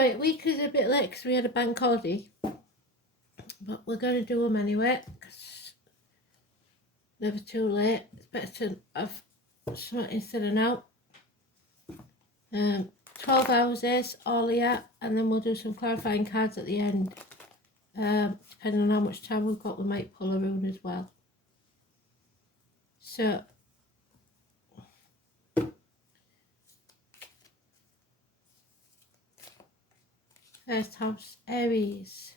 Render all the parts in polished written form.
Right, week is a bit late because we had a bank holiday, but we're going to do them anyway because never too late. It's better to have something instead of now. 12 houses all here, and then we'll do some clarifying cards at the end. Depending on how much time we've got, we might pull a rune as well. So first house, Aries.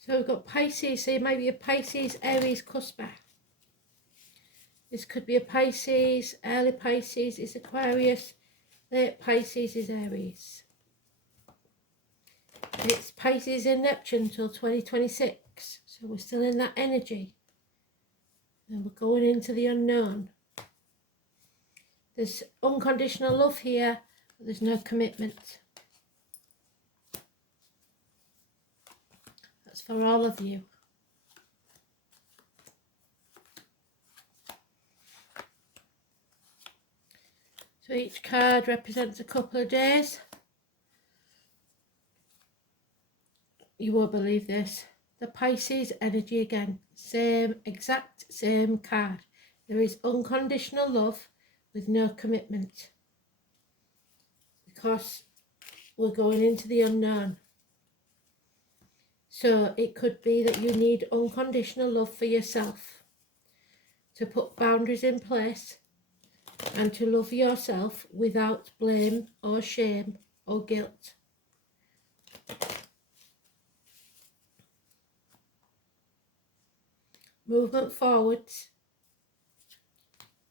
So we've got Pisces, so it might be a Pisces, Aries cusper. This could be a Pisces, early Pisces is Aquarius, late Pisces is Aries. It's Pisces in Neptune until 2026, so we're still in that energy. And we're going into the unknown. There's unconditional love here, but there's no commitment. That's for all of you. So each card represents a couple of days. You won't believe this. The Pisces energy again. Exact same card. There is unconditional love with no commitment. Because we're going into the unknown. So it could be that you need unconditional love for yourself. To put boundaries in place. And to love yourself without blame or shame or guilt. Movement forwards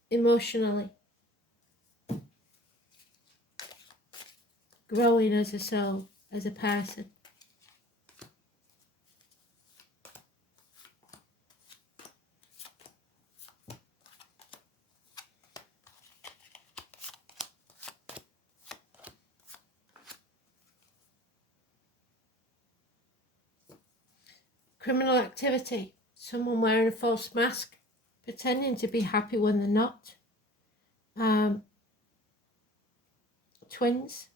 emotionally. Growing as a soul, as a person. Criminal activity. Someone wearing a false mask, pretending to be happy when they're not. Twins.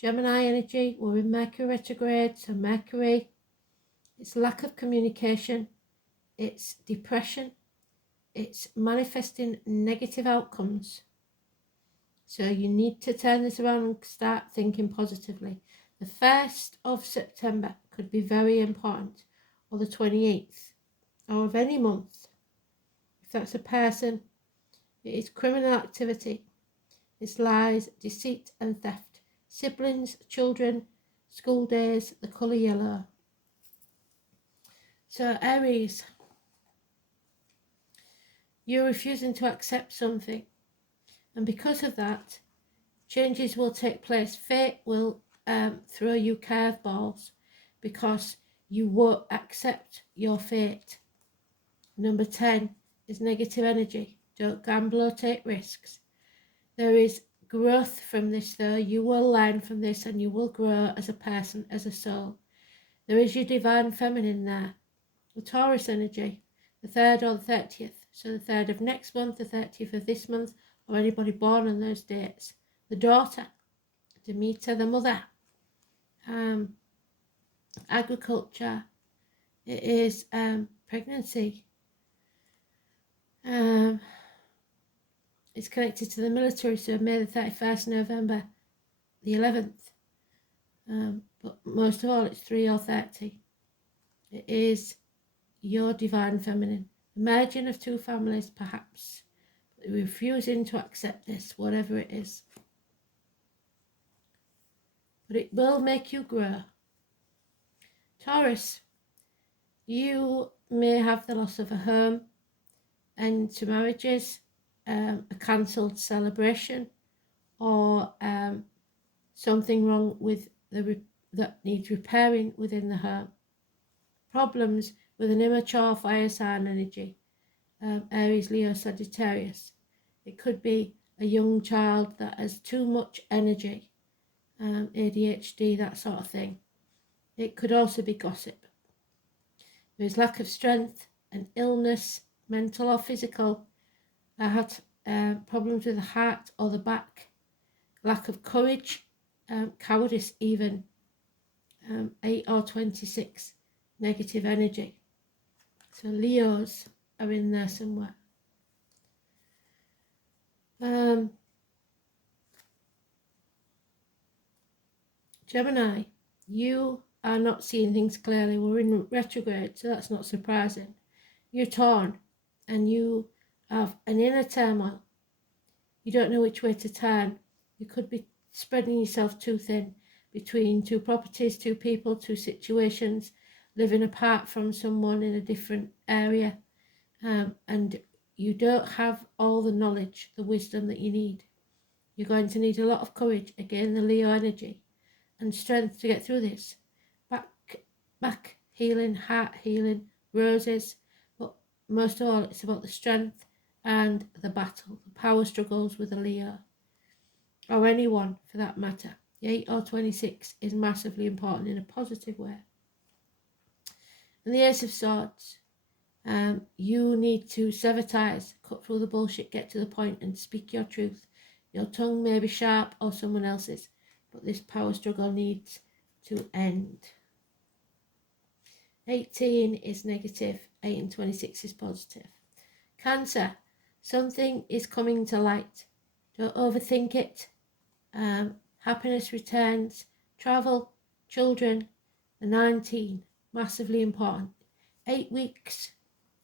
Gemini energy. We're in Mercury retrograde, so Mercury. It's lack of communication. It's depression. It's manifesting negative outcomes. So you need to turn this around and start thinking positively. The 1st of September could be very important, or the 28th, or of any month. If that's a person, it is criminal activity. It's lies, deceit and theft. Siblings, children, school days, the colour yellow. So Aries, you're refusing to accept something. And because of that, changes will take place. Fate will throw you curveballs because you won't accept your fate. Number 10 is negative energy. Don't gamble or take risks. There is growth from this though. You will learn from this and you will grow as a person, as a soul. There is your divine feminine there. The Taurus energy, the 3rd or the 30th. So the 3rd of next month, the 30th of this month, or anybody born on those dates. The daughter, Demeter, the mother. Agriculture. It is pregnancy. It's connected to the military, so May the 31st, November the 11th. But most of all, it's 3 or 30. It is your divine feminine. The merging of two families, perhaps. But refusing to accept this, whatever it is. But it will make you grow. Taurus, you may have the loss of a home, end to marriages, a cancelled celebration, or something wrong with that needs repairing within the home. Problems with an immature fire sign energy, Aries, Leo, Sagittarius. It could be a young child that has too much energy, ADHD, that sort of thing. It could also be gossip. There is lack of strength and illness, mental or physical. I had problems with the heart or the back. Lack of courage, cowardice even. 8 or 26, negative energy. So Leos are in there somewhere. Gemini, you are not seeing things clearly. We're in retrograde, so that's not surprising. You're torn and you have an inner turmoil. You don't know which way to turn. You could be spreading yourself too thin between two properties, two people, two situations, living apart from someone in a different area, and you don't have all the knowledge, the wisdom that you need. You're going to need a lot of courage, again the Leo energy, and strength to get through this. Back healing, heart healing, roses, but most of all it's about the strength and the battle, the power struggles with a Leo, or anyone for that matter. 8 or 26 is massively important in a positive way. And the Ace of Swords, you need to sever ties, cut through the bullshit, get to the point and speak your truth. Your tongue may be sharp or someone else's, but this power struggle needs to end. 18 is negative, 8 and 26 is positive. Cancer, something is coming to light. Don't overthink it. Happiness returns, travel, children, the 19, massively important. 8 weeks,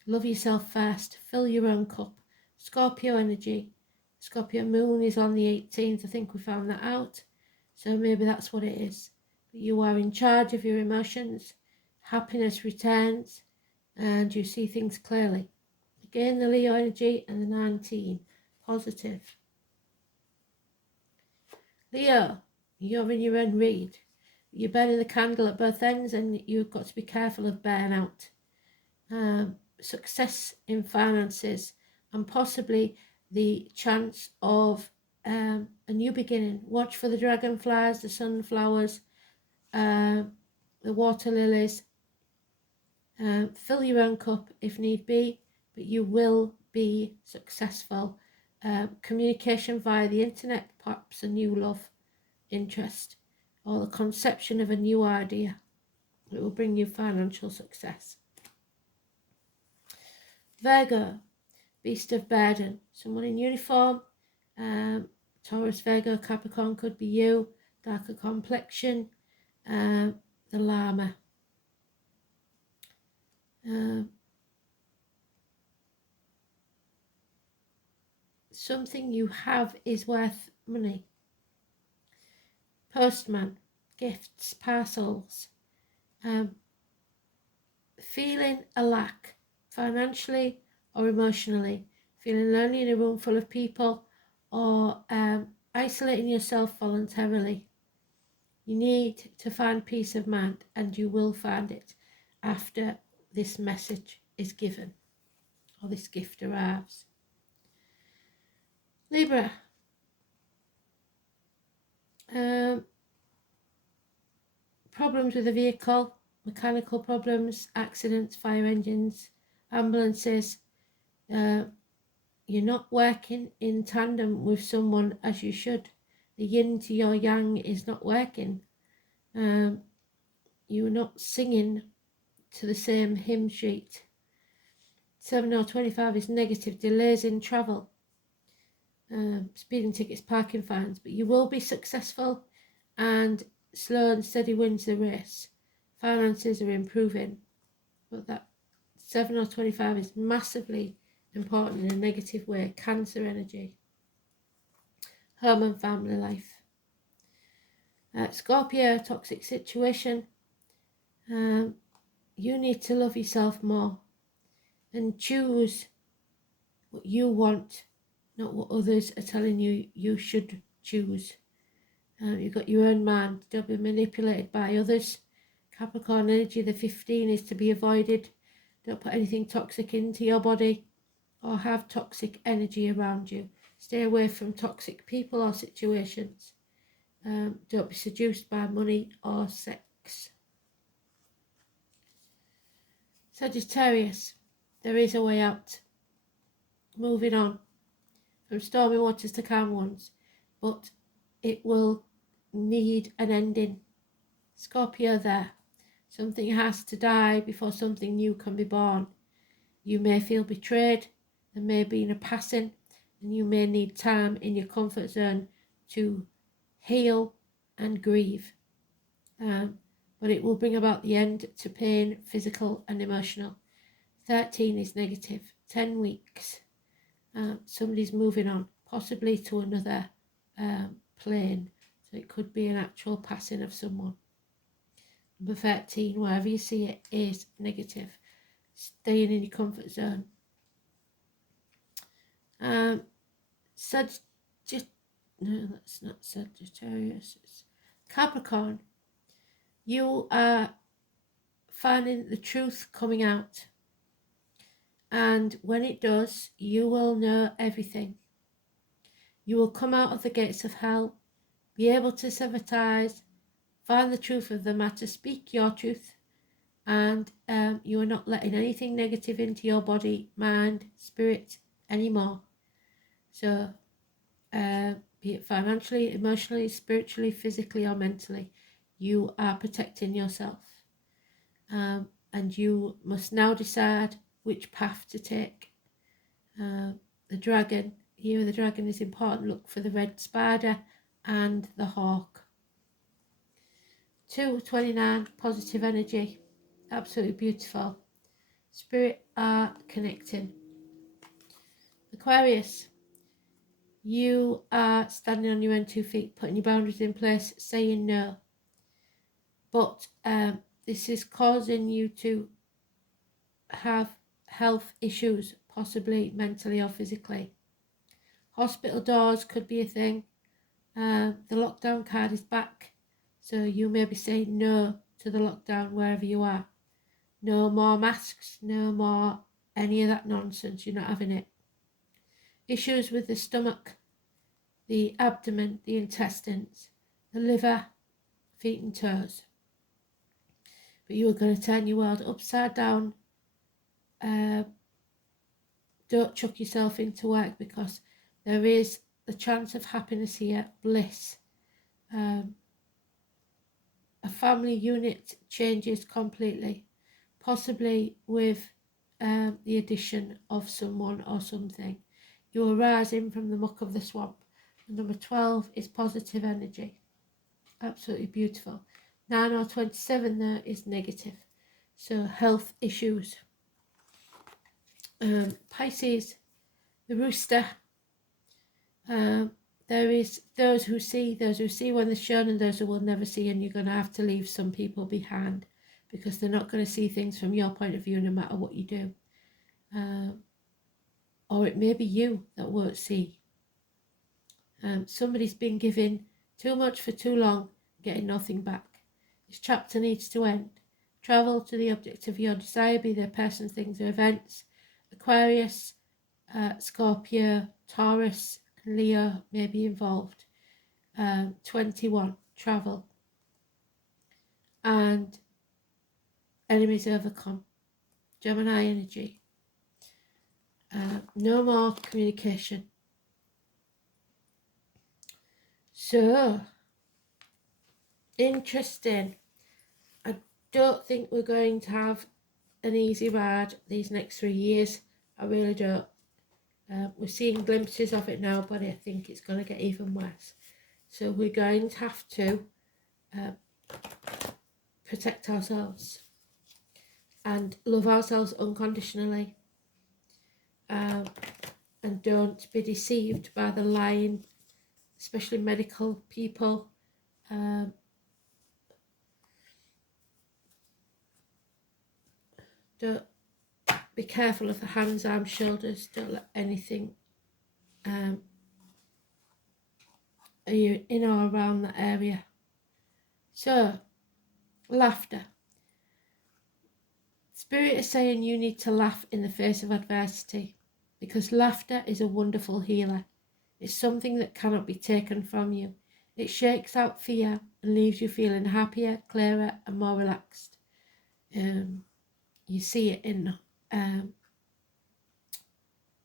love yourself first, fill your own cup. Scorpio energy, Scorpio moon is on the 18th, I think we found that out, so maybe that's what it is. But you are in charge of your emotions, happiness returns, and you see things clearly. Again, the Leo energy and the 19, positive. Leo, you're in your own read. You're burning the candle at both ends and you've got to be careful of burnout. Success in finances and possibly the chance of a new beginning. Watch for the dragonflies, the sunflowers, the water lilies. Fill your own cup if need be, but you will be successful. Communication via the internet, perhaps a new love interest or the conception of a new idea. It will bring you financial success. Virgo, beast of burden, someone in uniform, Taurus, Virgo, Capricorn could be you, darker complexion, the llama. Something you have is worth money. Postman, gifts, parcels. Feeling a lack, financially or emotionally. Feeling lonely in a room full of people, or isolating yourself voluntarily. You need to find peace of mind, and you will find it after this message is given or this gift arrives. Libra, problems with a vehicle, mechanical problems, accidents, fire engines, ambulances. You're not working in tandem with someone as you should. The yin to your yang is not working. You're not singing to the same hymn sheet. 7 or 25 is negative, delays in travel, speeding tickets, parking fines, but you will be successful, and slow and steady wins the race. Finances are improving, but that 7 or 25 is massively important in a negative way. Cancer energy. Home and family life. Scorpio, toxic situation. You need to love yourself more and choose what you want, not what others are telling you you should choose. You've got your own mind. Don't be manipulated by others. Capricorn energy, the 15 is to be avoided. Don't put anything toxic into your body or have toxic energy around you. Stay away from toxic people or situations. Don't be seduced by money or sex. Sagittarius, there is a way out. Moving on from stormy waters to calm ones, but it will need an ending. Scorpio there. Something has to die before something new can be born. You may feel betrayed. There may be a passing, and you may need time in your comfort zone to heal and grieve. But it will bring about the end to pain, physical and emotional. 13 is negative. 10 weeks. Somebody's moving on, possibly to another plane. So it could be an actual passing of someone. Number 13, wherever you see it, is negative. Staying in your comfort zone. No, that's not Sagittarius. It's Capricorn. You are finding the truth coming out. And when it does, you will know everything. You will come out of the gates of hell, be able to sever ties, find the truth of the matter, speak your truth, and you are not letting anything negative into your body, mind, spirit anymore. So, be it financially, emotionally, spiritually, physically, or mentally, you are protecting yourself. And you must now decide which path to take. The dragon, here the dragon is important. Look for the red spider and the hawk. 229, positive energy. Absolutely beautiful. Spirit are connecting. Aquarius, you are standing on your own 2 feet, putting your boundaries in place, saying no. But this is causing you to have health issues, possibly mentally or physically. Hospital doors could be a thing. The lockdown card is back, so you may be saying no to the lockdown wherever you are. No more masks, no more any of that nonsense. You're not having it. Issues with the stomach, the abdomen, the intestines, the liver, feet and toes. But you are going to turn your world upside down. Don't chuck yourself into work, because there is the chance of happiness here, bliss. A family unit changes completely, possibly with the addition of someone or something. You are rising from the muck of the swamp. And number 12 is positive energy. Absolutely beautiful. 9 or 27 there is negative. So health issues. Pisces, the rooster. There is those who see when they're shown, and those who will never see, and you're going to have to leave some people behind, because they're not going to see things from your point of view no matter what you do. Or it may be you that won't see. Somebody's been giving too much for too long, getting nothing back. This chapter needs to end. Travel to the object of your desire, be there person, things, or events. Aquarius, Scorpio, Taurus, and Leo may be involved. 21, travel. And enemies overcome. Gemini energy. No more communication. So, interesting. I don't think we're going to have an easy ride these next 3 years. I really don't. We're seeing glimpses of it now, but I think it's going to get even worse. So we're going to have to protect ourselves and love ourselves unconditionally. And don't be deceived by the lying, especially medical people. Don't be careful of the hands, arms, shoulders. Don't let anything you're in or around that area. So, laughter. Spirit is saying you need to laugh in the face of adversity, because laughter is a wonderful healer. It's something that cannot be taken from you. It shakes out fear and leaves you feeling happier, clearer and more relaxed. You see it in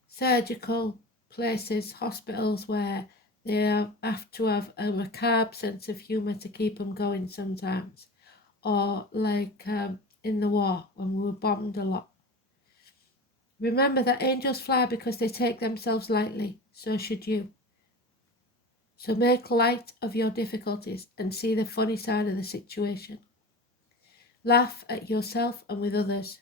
surgical places, hospitals, where they have to have a macabre sense of humour to keep them going sometimes. Or like in the war when we were bombed a lot. Remember that angels fly because they take themselves lightly, so should you. So make light of your difficulties and see the funny side of the situation. Laugh at yourself and with others,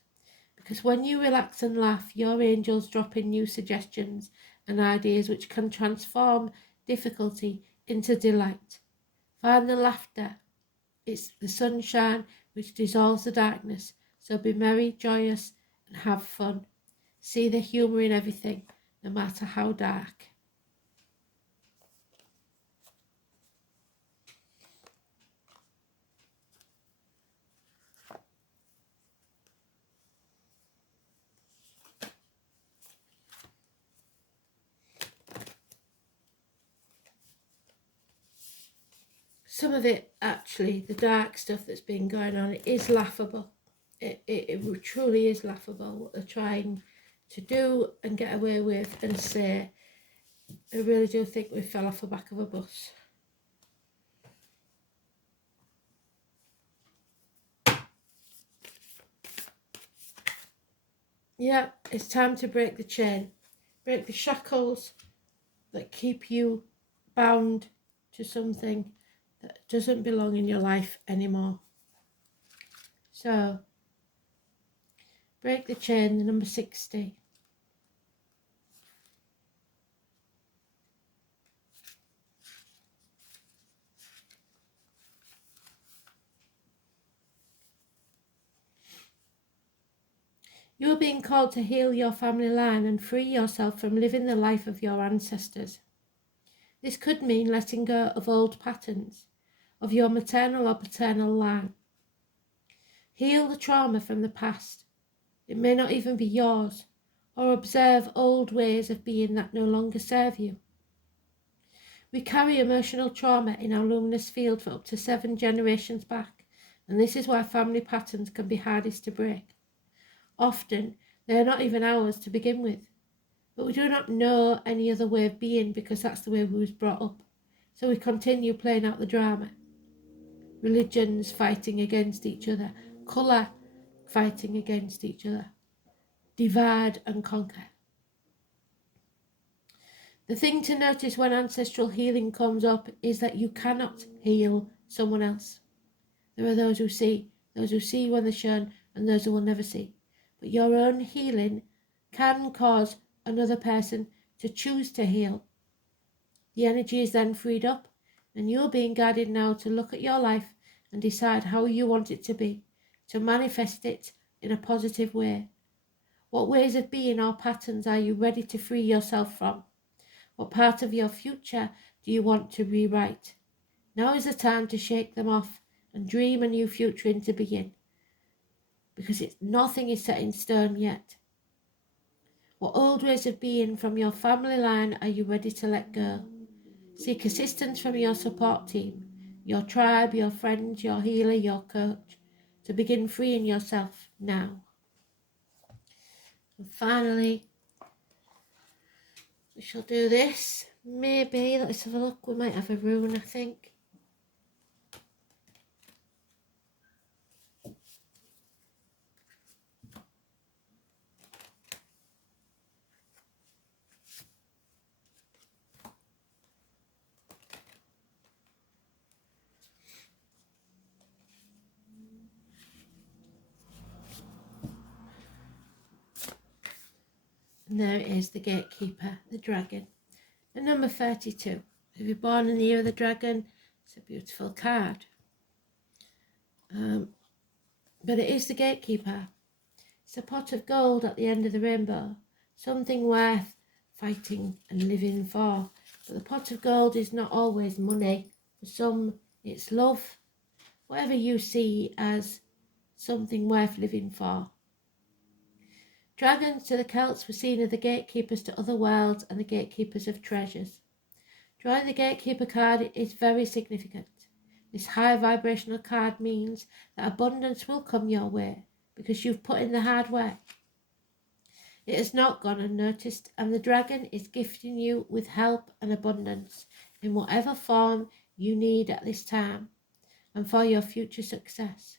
because when you relax and laugh, your angels drop in new suggestions and ideas which can transform difficulty into delight. Find the laughter. It's the sunshine which dissolves the darkness. So be merry, joyous, and have fun. See the humour in everything, no matter how dark. Some of it, actually, the dark stuff that's been going on, it is laughable. It truly is laughable what they're trying to do and get away with and say. I really do think we fell off the back of a bus. Yeah, it's time to break the chain. Break the shackles that keep you bound to something that doesn't belong in your life anymore. So, break the chain, the number 60. You are being called to heal your family line and free yourself from living the life of your ancestors. This could mean letting go of old patterns of your maternal or paternal line. Heal the trauma from the past. It may not even be yours, or observe old ways of being that no longer serve you. We carry emotional trauma in our luminous field for up to 7 generations back, and this is why family patterns can be hardest to break. Often, they are not even ours to begin with, but we do not know any other way of being because that's the way we was brought up. So we continue playing out the drama. Religions fighting against each other, colour fighting against each other, divide and conquer. The thing to notice when ancestral healing comes up is that you cannot heal someone else. There are those who see when they're shown, and those who will never see. But your own healing can cause another person to choose to heal. The energy is then freed up, and you're being guided now to look at your life and decide how you want it to be, to manifest it in a positive way. What ways of being or patterns are you ready to free yourself from? What part of your future do you want to rewrite? Now is the time to shake them off and dream a new future into being, because nothing is set in stone yet. What old ways of being from your family line are you ready to let go? Seek assistance from your support team, your tribe, your friends, your healer, your coach, to begin freeing yourself now. And finally, we shall do this. Maybe, let's have a look, we might have a rune, I think. And there it is, the gatekeeper, the dragon. And number 32. If you're born in the year of the dragon, it's a beautiful card. But it is the gatekeeper. It's a pot of gold at the end of the rainbow. Something worth fighting and living for. But the pot of gold is not always money. For some, it's love, whatever you see as something worth living for. Dragons to the Celts were seen as the gatekeepers to other worlds and the gatekeepers of treasures. Drawing the gatekeeper card is very significant. This high vibrational card means that abundance will come your way because you've put in the hard work. It has not gone unnoticed, and the dragon is gifting you with help and abundance in whatever form you need at this time and for your future success.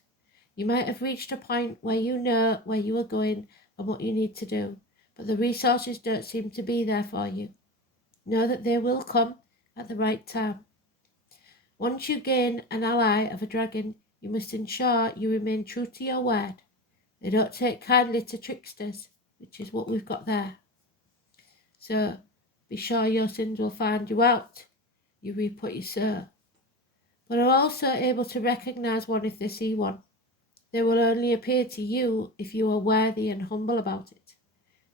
You might have reached a point where you know where you are going and what you need to do, but the resources don't seem to be there for you. Know that they will come at the right time. Once you gain an ally of a dragon, you must ensure you remain true to your word. They don't take kindly to tricksters, which is what we've got there. So be sure your sins will find you out. You reap what you sow. But are also able to recognize one if they see one. They will only appear to you if you are worthy and humble about it.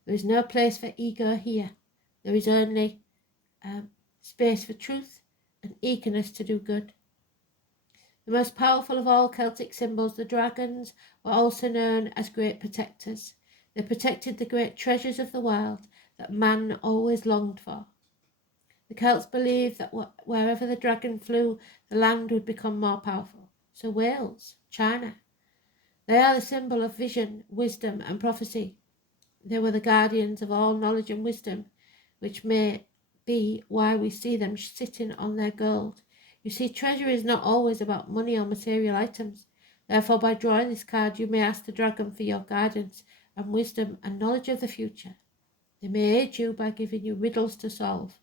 There is no place for ego here. There is only space for truth and eagerness to do good. The most powerful of all Celtic symbols, the dragons, were also known as great protectors. They protected the great treasures of the world that man always longed for. The Celts believed that wherever the dragon flew, the land would become more powerful. So Wales, China, they are the symbol of vision, wisdom, and prophecy. They were the guardians of all knowledge and wisdom, which may be why we see them sitting on their gold. You see, treasure is not always about money or material items. Therefore, by drawing this card, you may ask the dragon for your guidance and wisdom and knowledge of the future. They may aid you by giving you riddles to solve,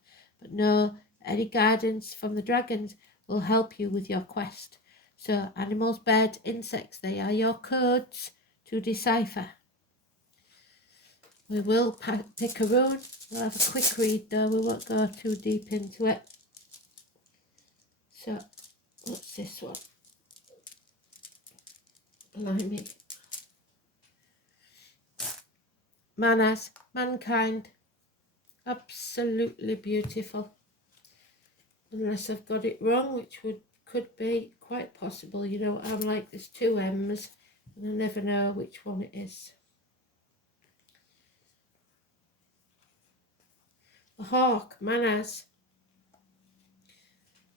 but know any guidance from the dragons will help you with your quest. So, animals, birds, insects, they are your codes to decipher. We will pick a rune. We'll have a quick read though, we won't go too deep into it. So, what's this one? Blimey. Manners, mankind. Absolutely beautiful. Unless I've got it wrong, which could be quite possible. You know, I'm like, there's two M's and I never know which one it is. The hawk, manners.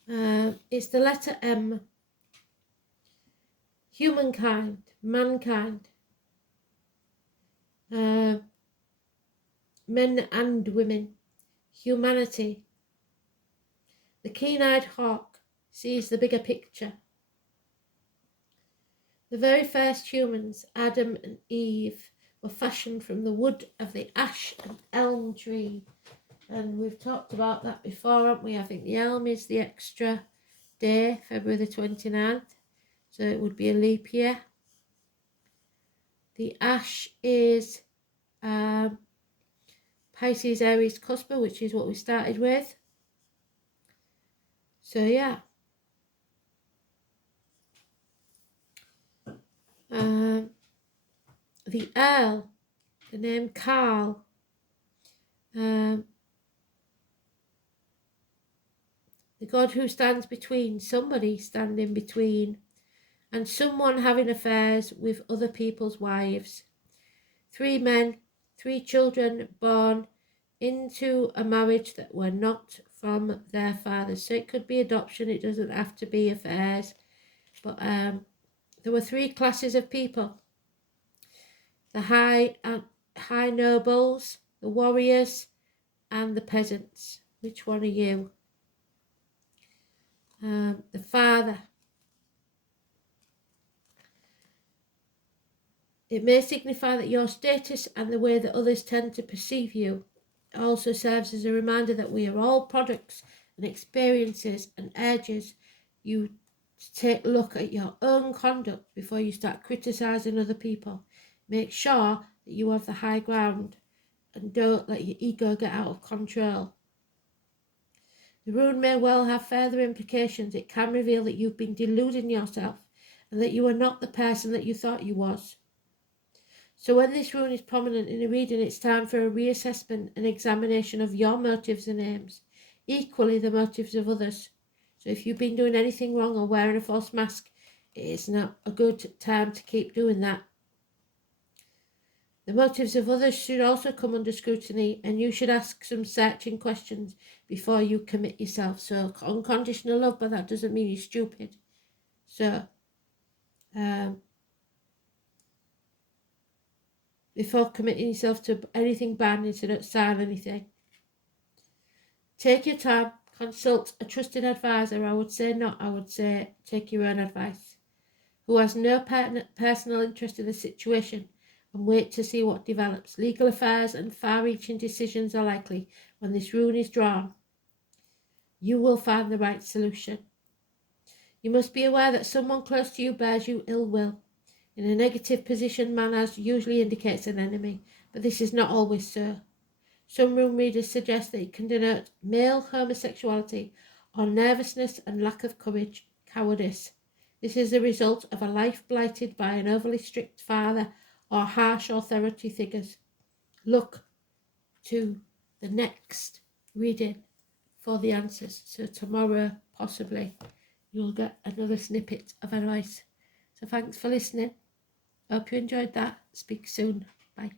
It's the letter M. Humankind, mankind. Men and women. Humanity. The keen-eyed hawk sees the bigger picture. The very first humans, Adam and Eve, were fashioned from the wood of the ash and elm tree. And we've talked about that before, haven't we? I think the elm is the extra day, February the 29th. So it would be a leap year. The ash is Pisces, Aries, Cusper, which is what we started with. So yeah. The Earl, the name Carl. The god who stands between, somebody standing between, and someone having affairs with other people's wives. 3 men, 3 children born into a marriage that were not from their fathers. So it could be adoption, it doesn't have to be affairs. But there were 3 classes of people. The high nobles, the warriors, and the peasants. Which one are you? The father. It may signify that your status and the way that others tend to perceive you also serves as a reminder that we are all products and experiences and urges you to take a look at your own conduct before you start criticising other people. Make sure that you have the high ground and don't let your ego get out of control. The rune may well have further implications. It can reveal that you've been deluding yourself and that you are not the person that you thought you was. So when this rune is prominent in a reading, it's time for a reassessment and examination of your motives and aims. equally the motives of others. So if you've been doing anything wrong or wearing a false mask, it is not a good time to keep doing that. The motives of others should also come under scrutiny, and you should ask some searching questions before you commit yourself. So unconditional love, but that doesn't mean you're stupid. So before committing yourself to anything bad, so don't sign anything. Take your time, consult a trusted advisor. I would say not, I would say take your own advice, who has no personal interest in the situation, and wait to see what develops. Legal affairs and far-reaching decisions are likely. When this rune is drawn, you will find the right solution. You must be aware that someone close to you bears you ill will. In a negative position, manners usually indicates an enemy, but this is not always so. Some rune readers suggest that it can denote male homosexuality or nervousness and lack of courage, cowardice. This is a result of a life blighted by an overly strict father or harsh authority figures. Look to the next reading for the answers. So tomorrow, possibly, you'll get another snippet of advice. So thanks for listening. Hope you enjoyed that. Speak soon. Bye.